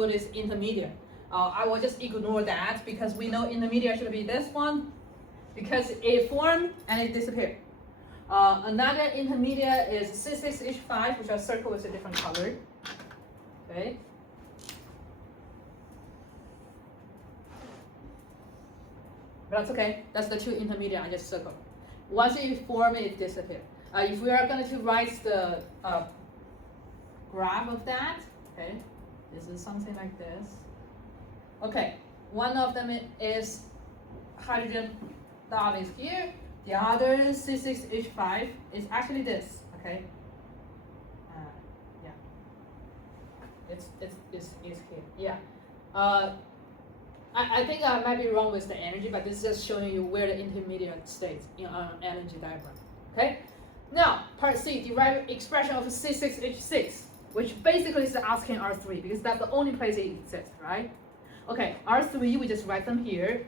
what is intermediate. I will just ignore that because we know intermediate should be this one because it formed and it disappeared. Another intermediate is C6H5, which I circle with a different color. Okay. But that's okay. That's the two intermediate I just circled. Once it form, it disappears. If we are going to write the graph of that, okay, this is something like this. Okay, one of them is hydrogen dot is here. The other C6H5 is actually this. Okay. Yeah. It's here. Yeah. I think I might be wrong with the energy, but this is just showing you where the intermediate stays in an energy diagram. Okay? Now, part C, derive expression of C6H6, which basically is asking R3 because that's the only place it exists, right? Okay, R3, we just write them here.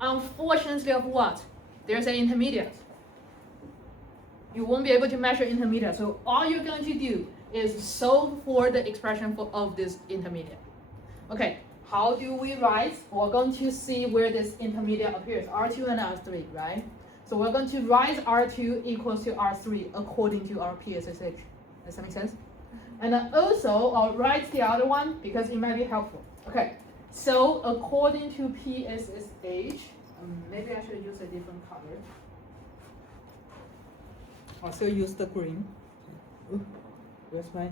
Unfortunately of what? There's an intermediate. You won't be able to measure intermediate, so all you're going to do is solve for the expression of this intermediate. Okay. How do we write? We're going to see where this intermediate appears, R2 and R3, right? So we're going to write R2 equals to R3 according to our PSSH. Does that make sense? And then also, I'll write the other one because it might be helpful. Okay, so according to PSSH, maybe I should use a different color. I'll still use the green. Ooh, where's my...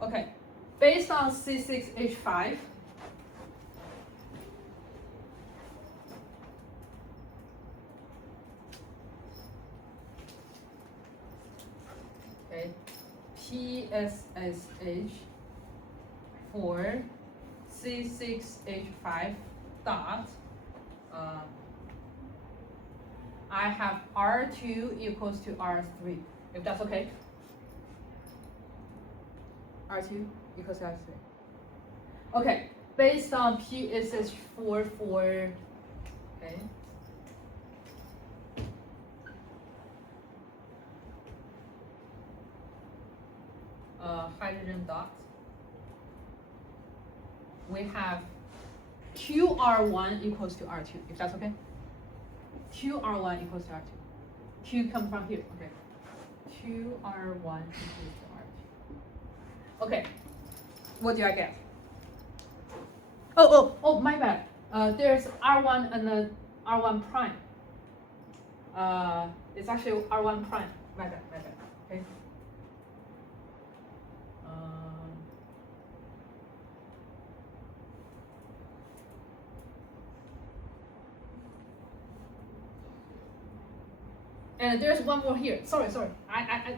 Okay, based on C6H5, okay, PSSH for C6H5 dot, I have R2 equals to R3, if that's okay. R2 equals to R3. Okay, based on PSH4 for, okay, hydrogen dots, we have QR1 equals to R2, if that's okay. QR1 equals to R2. Q comes from here, okay. QR1 equals to R2. Okay, what do I get? Oh, my bad. There's R1 and R1 prime. It's actually R1 prime. My bad. Okay. And there's one more here. Sorry. I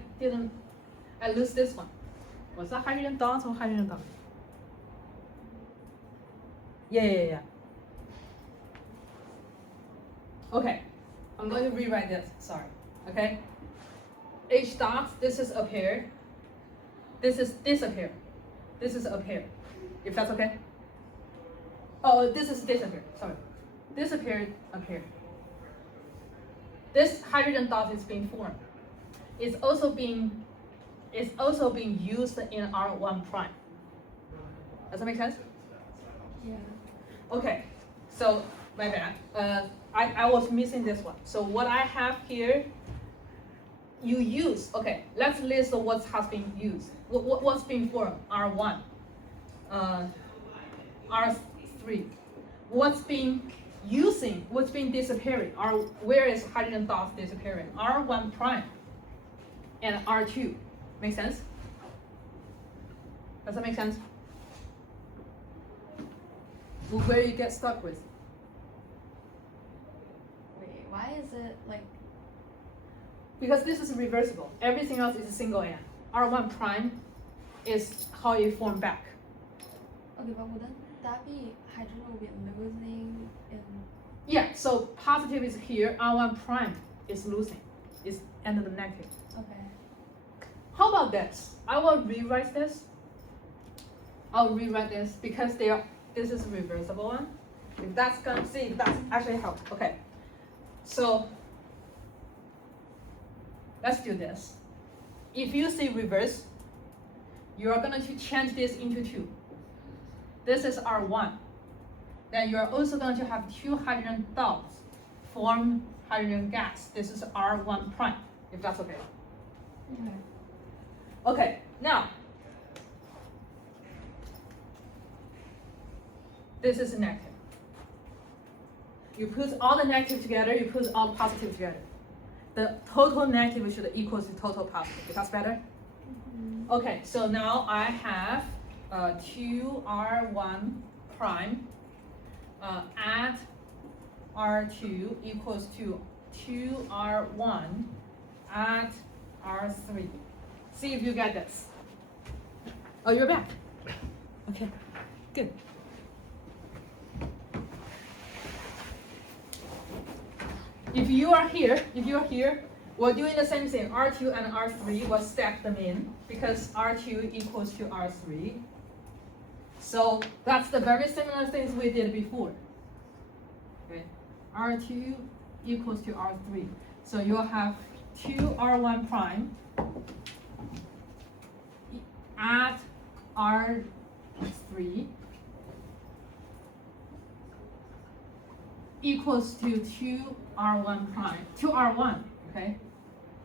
lose this one. Was that hydrogen dots or hydrogen dots? Yeah. Okay, I'm going to rewrite this. Sorry. Okay. H dots. This is up here. This up here. This is up here. If that's okay. Oh, this up here. Sorry. This appeared up here. This hydrogen dot is being formed. It's also being used in R1 prime. Does that make sense? Yeah. Okay, so my bad. I was missing this one. So what I have here, you use. Okay, let's list what has been used. What's being formed? R1, R3. What's being disappearing? Where is hydrogen dots disappearing? R1 prime and R2. Make sense? Does that make sense? Where you get stuck with? Wait, why is it like? Because this is reversible. Everything else is a single end. R1 prime is how you form back. Okay, but wouldn't that be hydrogen will be losing in? Yeah, so positive is here, R1 prime is losing. It's end of the negative. Okay. How about this? I will rewrite this. I'll rewrite this because this is a reversible one. If that's gonna see if that's actually helps. Okay. So let's do this. If you see reverse, you are going to change this into 2. This is R1. Then you are also going to have 2 hydrogen dots form hydrogen gas. This is R1 prime, if that's okay. Okay. Okay, now this is negative. You put all the negative together, you put all the positive together. The total negative should equal to total positive. That's better? Mm-hmm. Okay, so now I have 2R1 prime at R2 equals to 2R1 at R3. See if you get this. Oh, you're back. Okay, good. If you are here, we're doing the same thing. R2 and R3, we'll stack them in because R2 equals to R3. So that's the very similar things we did before. Okay, R2 equals to R3. So you'll have 2R1 prime at R3 equals to 2R1 prime, 2R1, okay,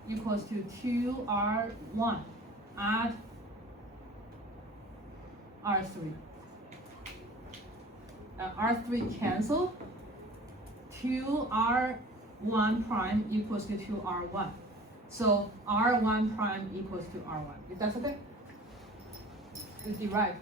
equals to 2R1 at R3. R3 cancel, 2R1 prime equals to 2R1. So R1 prime equals to R1. If that's okay? We derive.